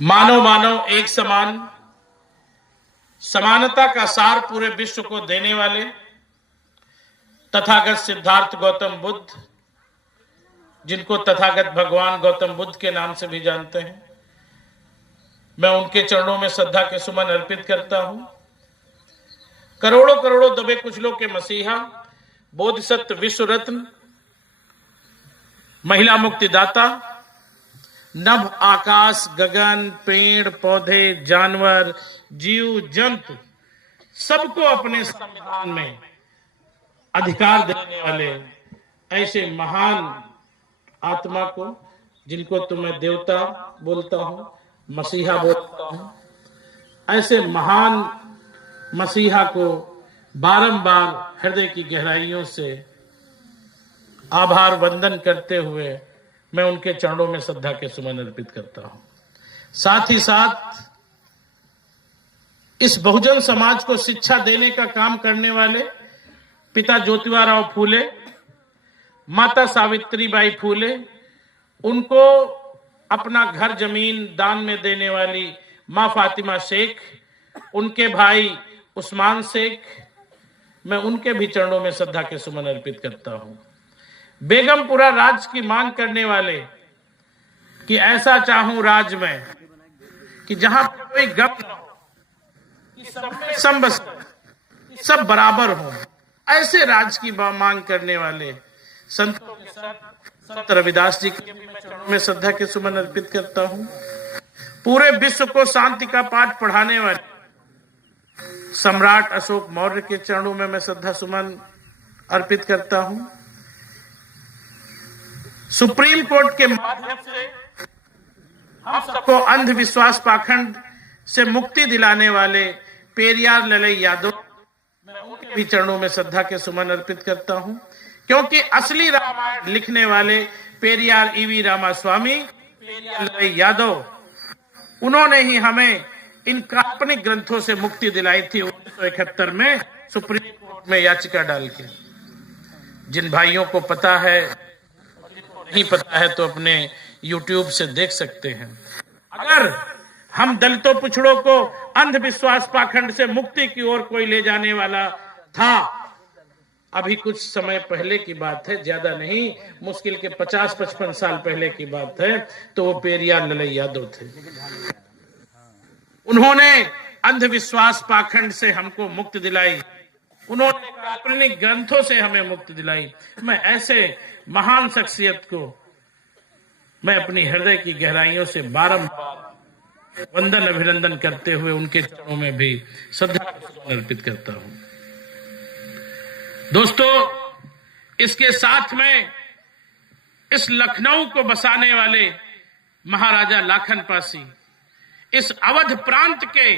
मानव मानव एक समान, समानता का सार पूरे विश्व को देने वाले तथागत सिद्धार्थ गौतम बुद्ध, जिनको तथागत भगवान गौतम बुद्ध के नाम से भी जानते हैं, मैं उनके चरणों में श्रद्धा के सुमन अर्पित करता हूं। करोड़ों करोड़ों दबे कुचलों के मसीहा, बोधिसत्व विश्व रत्न, महिला मुक्तिदाता, नभ आकाश गगन, पेड़ पौधे, जानवर, जीव जंतु सबको अपने संविधान में अधिकार देने वाले ऐसे महान आत्मा को, जिनको तो मैं देवता बोलता हूं, मसीहा बोलता हूं, ऐसे महान मसीहा को बारंबार हृदय की गहराइयों से आभार वंदन करते हुए मैं उनके चरणों में श्रद्धा के सुमन अर्पित करता हूं। साथ ही साथ इस बहुजन समाज को शिक्षा देने का काम करने वाले पिता ज्योतिबा फूले, माता सावित्रीबाई फूले, उनको अपना घर जमीन दान में देने वाली मां फातिमा शेख, उनके भाई उस्मान शेख, मैं उनके भी चरणों में श्रद्धा के सुमन अर्पित करता हूं। बेगमपुरा राज की मांग करने वाले कि ऐसा चाहूं राज में कि जहां कोई गम न हो, कि सब में सब बराबर हो, ऐसे राज की मांग करने वाले संत रविदास जी के भी मैं चरणों में श्रद्धा के सुमन अर्पित करता हूं। पूरे विश्व को शांति का पाठ पढ़ाने वाले सम्राट अशोक मौर्य के चरणों में मैं श्रद्धा सुमन अर्पित करता हूं। सुप्रीम कोर्ट के माध्यम से हम सबको अंधविश्वास पाखंड से मुक्ति दिलाने वाले पेरियार ललई यादव, मैं उनके भी चरणों में श्रद्धा के सुमन अर्पित करता हूं, क्योंकि असली रामायण लिखने वाले पेरियार ईवी रामास्वामी, पेरियार ललई यादव, उन्होंने ही हमें इन काल्पनिक ग्रंथों से मुक्ति दिलाई थी 1971 में सुप्रीम कोर्ट में याचिका डाल के। जिन भाइयों को पता है, नहीं पता है तो अपने YouTube से देख सकते हैं। अगर हम दलितों पिछड़ों को अंधविश्वास पाखंड से मुक्ति की ओर कोई ले जाने वाला था, अभी कुछ समय पहले की बात है, ज्यादा नहीं, मुश्किल के 50-55 साल पहले की बात है, तो वो पेरियार ललई यादव थे। उन्होंने अंधविश्वास पाखंड से हमको मुक्ति दिलाई, उन्होंने काल्पनिक ग्रंथों से हमें मुक्ति दिलाई। मैं ऐसे महान शख्सियत को मैं अपनी हृदय की गहराइयों से बारंबार वंदन अभिनंदन करते हुए उनके चरणों में भी श्रद्धा अर्पित करता हूं। दोस्तों, इसके साथ में इस लखनऊ को बसाने वाले महाराजा लाखन पासी, इस अवध प्रांत के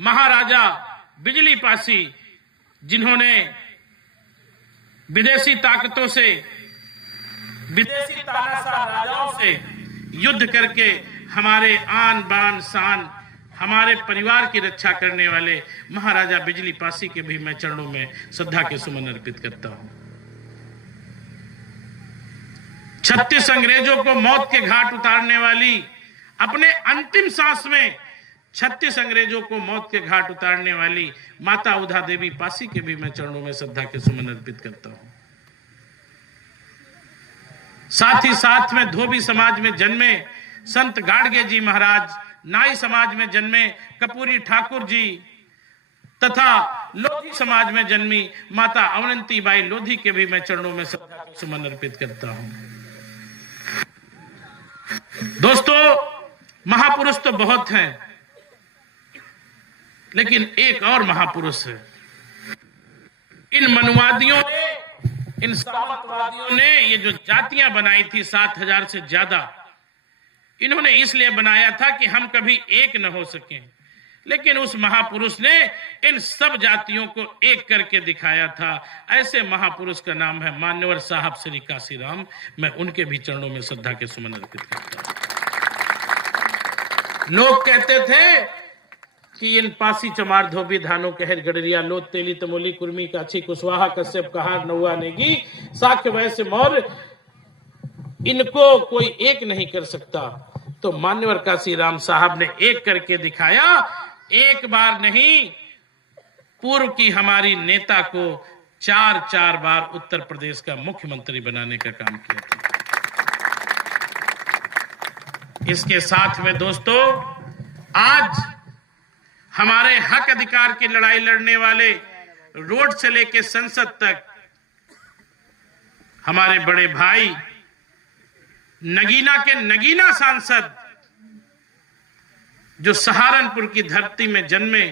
महाराजा बिजली पासी, जिन्होंने विदेशी ताकतों से, विदेशी तानाशाह राजाओं से युद्ध करके हमारे आन बान शान, हमारे परिवार की रक्षा करने वाले महाराजा बिजली पासी के भी मैं चरणों में श्रद्धा के सुमन अर्पित करता हूं। 36 अंग्रेजों को मौत के घाट उतारने वाली, अपने अंतिम सांस में 36 अंग्रेजों को मौत के घाट उतारने वाली माता उधा देवी पासी के भी मैं चरणों में श्रद्धा के सुमन अर्पित करता हूं। साथ ही साथ में धोबी समाज में जन्मे संत गाड़गे जी महाराज, नाई समाज में जन्मे कपूरी ठाकुर जी तथा लोधी समाज में जन्मी माता अवंती बाई लोधी के भी मैं चरणों में श्रद्धा के सुमन अर्पित करता हूं। दोस्तों, महापुरुष तो बहुत हैं, लेकिन एक और महापुरुष है। इन मनुवादियों ने, इन सामंतवादियों ने ये जो जातियां बनाई थी 7000 से ज्यादा, इन्होंने इसलिए बनाया था कि हम कभी एक न हो सकें, लेकिन उस महापुरुष ने इन सब जातियों को एक करके दिखाया था। ऐसे महापुरुष का नाम है मान्यवर साहब श्री काशीराम। मैं उनके भी चरणों में श्रद्धा के सुमन अर्पित करता हूं। लोग कहते थे कि इन पासी चमार धोबी धानो कहर गडरिया लोत तेली तमोली कुर्मी काछी कुशवाहा कश्यप कहार नौवा नेगी साक्य वैश्य मौर्य, इनको कोई एक नहीं कर सकता। तो मान्यवर काशीराम साहब ने एक करके दिखाया। एक बार नहीं, पूर्व की हमारी नेता को 4 बार उत्तर प्रदेश का मुख्यमंत्री बनाने का काम किया था। इसके साथ में दोस्तों, आज हमारे हक अधिकार की लड़ाई लड़ने वाले रोड से लेकर संसद तक हमारे बड़े भाई नगीना के नगीना सांसद जो सहारनपुर की धरती में जन्मे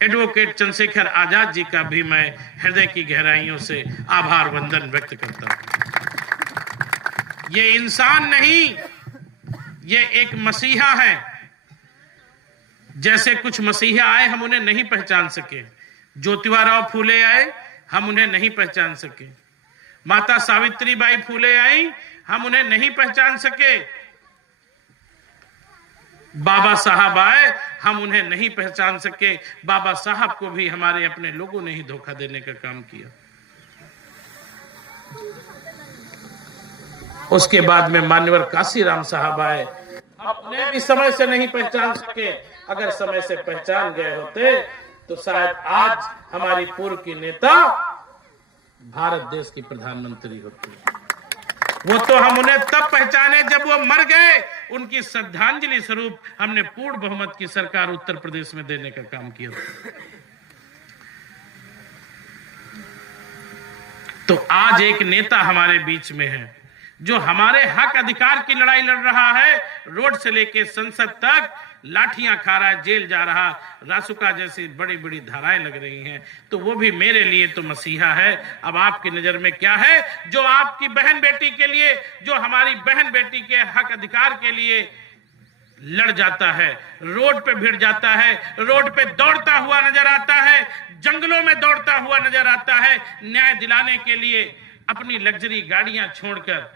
एडवोकेट चंद्रशेखर आजाद जी का भी मैं हृदय की गहराइयों से आभार वंदन व्यक्त करता हूं। ये इंसान नहीं, ये एक मसीहा है। जैसे कुछ मसीहा आए, हम उन्हें नहीं पहचान सके। ज्योतिबा फूले आए, हम उन्हें नहीं पहचान सके। माता सावित्रीबाई फूले आई, हम उन्हें नहीं पहचान सके। बाबा साहब आए, हम उन्हें नहीं पहचान सके। बाबा साहब को भी हमारे अपने लोगों ने ही धोखा देने का काम किया। उसके बाद में मान्यवर काशीराम साहब आए, अपने भी समय से नहीं पहचान सके। अगर समय से पहचान गए होते तो शायद आज हमारी पूर्व की नेता भारत देश की प्रधानमंत्री होती। वो तो हम उन्हें तब पहचाने जब वो मर गए। उनकी श्रद्धांजलि स्वरूप हमने पूर्ण बहुमत की सरकार उत्तर प्रदेश में देने का काम किया। तो आज एक नेता हमारे बीच में है जो हमारे हक अधिकार की लड़ाई लड़ रहा है। रोड से लेकर संसद तक लाठियां खा रहा है, जेल जा रहा, रासुका जैसी बड़ी बड़ी धाराएं लग रही हैं। तो वो भी मेरे लिए तो मसीहा है। अब आपकी नजर में क्या है? जो आपकी बहन बेटी के लिए, जो हमारी बहन बेटी के हक अधिकार के लिए लड़ जाता है, रोड पे भिड़ जाता है, रोड पे दौड़ता हुआ नजर आता है, जंगलों में दौड़ता हुआ नजर आता है, न्याय दिलाने के लिए अपनी लग्जरी गाड़ियां छोड़कर,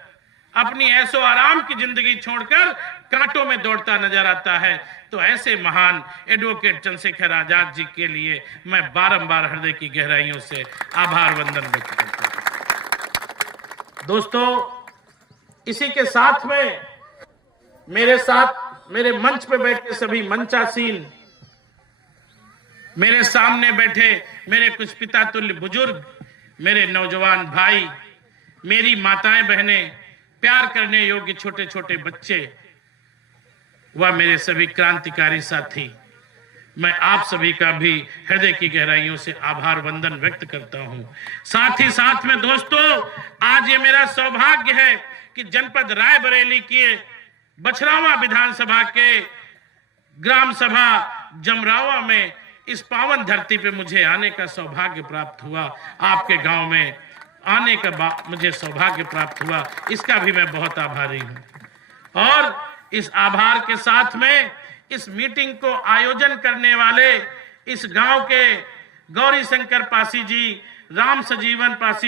अपनी ऐशो आराम की जिंदगी छोड़कर कांटों में दौड़ता नजर आता है। तो ऐसे महान एडवोकेट चंद्रशेखर आजाद जी के लिए मैं बारंबार हृदय की गहराइयों से आभार वंदन व्यक्त करता हूं। दोस्तों, इसी के साथ में मेरे साथ मेरे मंच पे बैठे सभी मंचासीन, मेरे सामने बैठे मेरे कुछ पिता तुल्य बुजुर्ग, मेरे नौजवान भाई, मेरी माताएं बहनें, प्यार करने योग्य छोटे छोटे बच्चे, वह मेरे सभी क्रांतिकारी साथी, मैं आप सभी का भी हृदय की गहराइयों से आभार वंदन व्यक्त करता हूं। साथ ही साथ में दोस्तों, आज ये मेरा सौभाग्य है कि जनपद रायबरेली के बछरावा विधानसभा के ग्राम सभा जमरावा में इस पावन धरती पे मुझे आने का सौभाग्य प्राप्त हुआ। आपके गांव में आने का मुझे सौभाग्य प्राप्त हुआ, इसका भी मैं बहुत आभारी हूं। और इस आभार के साथ में इस मीटिंग को आयोजन करने वाले इस गांव के गौरी शंकर पासी जी, राम सजीवन पासी